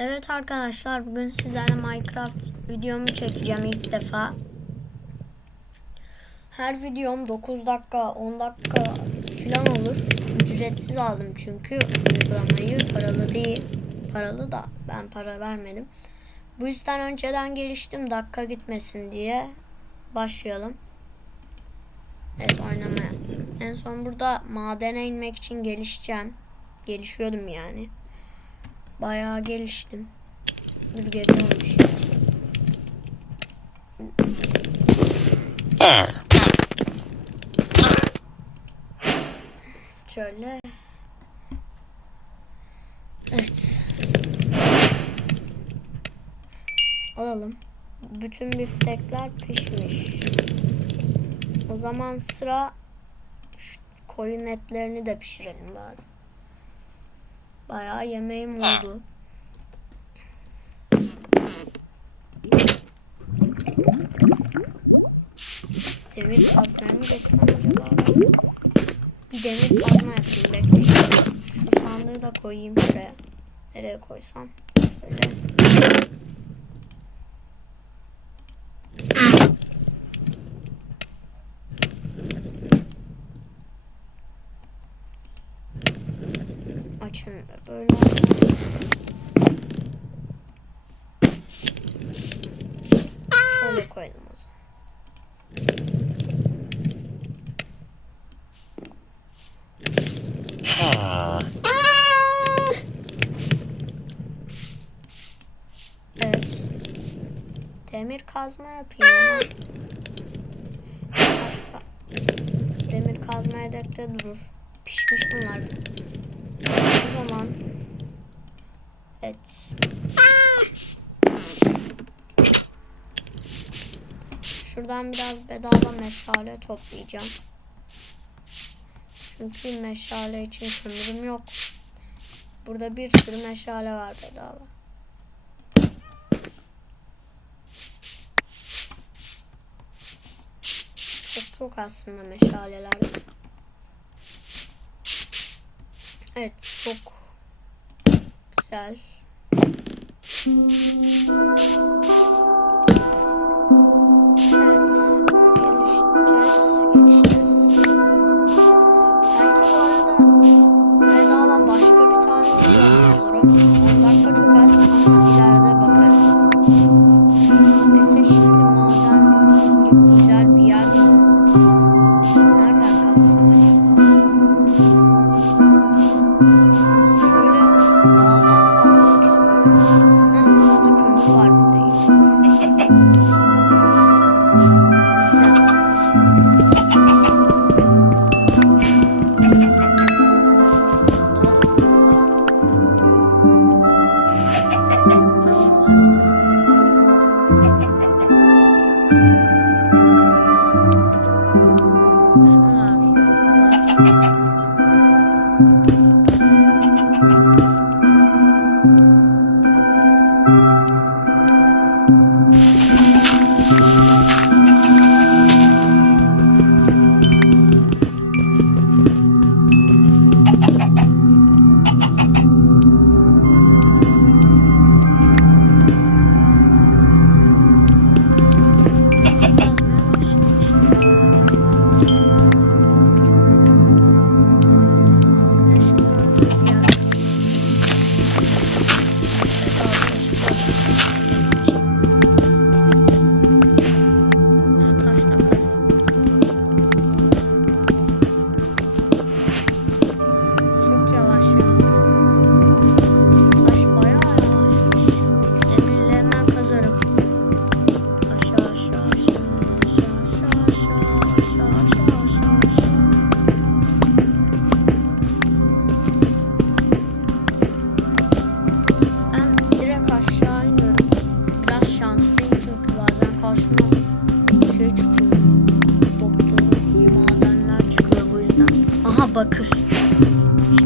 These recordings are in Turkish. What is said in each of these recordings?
Evet arkadaşlar bugün sizlerle Minecraft videomu çekeceğim ilk defa. Her videom 9 dakika 10 dakika falan olur. Ücretsiz aldım çünkü uygulamayı paralı değil. Paralı da ben para vermedim. Bu yüzden önceden geliştim dakika gitmesin diye. Başlayalım. Evet oynamaya. En son burada madene inmek için gelişeceğim. Gelişiyordum yani. Bayağı geliştim. Dur geliyorum şimdi. Şöyle. Evet. Alalım. Bütün biftekler pişmiş. O zaman sıra koyun etlerini de pişirelim bari. Bayağı yemeğim oldu. Demir kazmaya mı geçsem acaba? Bir demir kazma yapayım bekleyin. Şu sandığı da koyayım şuraya. Nereye koysam? Böyle. Böyle. Şöyle koyalım o zaman. Evet. Demir kazma yapayım ama. Demir kazma yedekte durur. Pişmiş bunlar. Zaman. Evet. Şuradan biraz bedava meşale toplayacağım. Çünkü meşale için kömürüm yok. Burada bir sürü meşale var bedava. Çok yok aslında meşaleler. Evet çok güzel.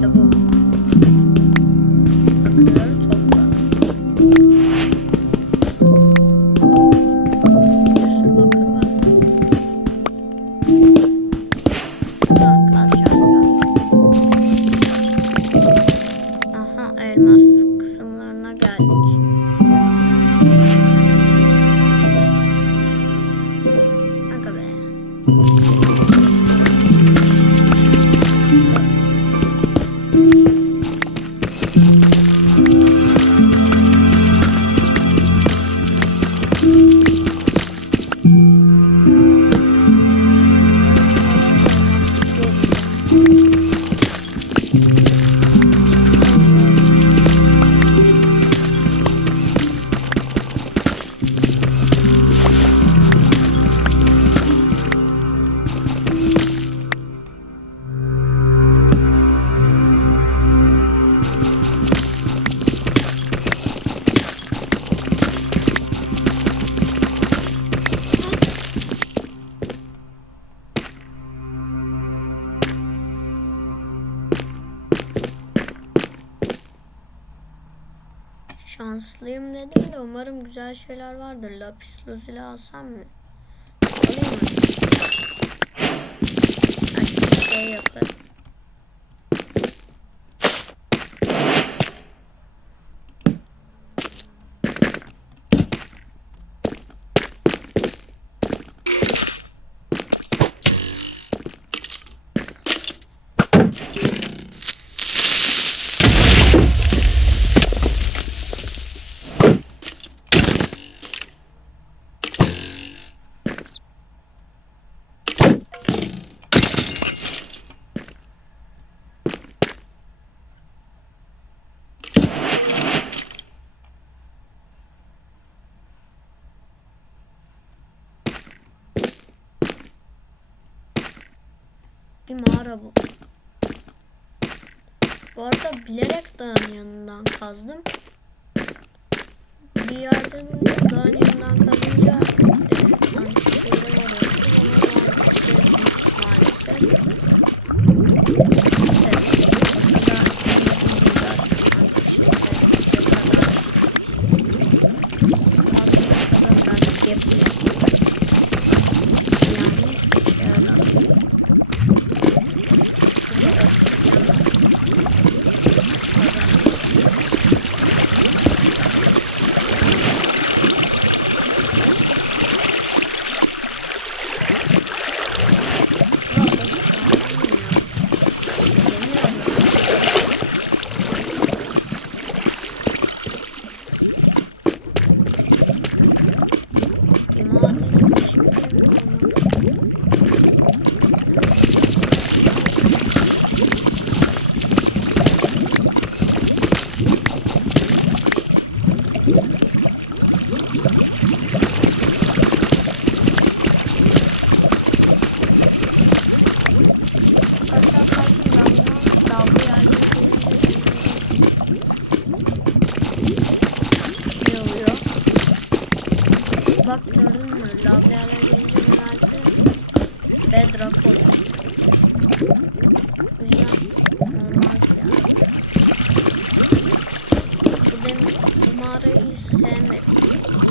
とこ。Şanslıyım dedim de umarım güzel şeyler vardır. Lapis lazuli alsam mı? Alayım mı? Şey yapar. Bir mağara bu. Bu arada bilerek dağın yanından kazdım. Bir yerde durdum. Dağın yanından kazınca e, antik şeyler şey değil maalesef. Sevmedim.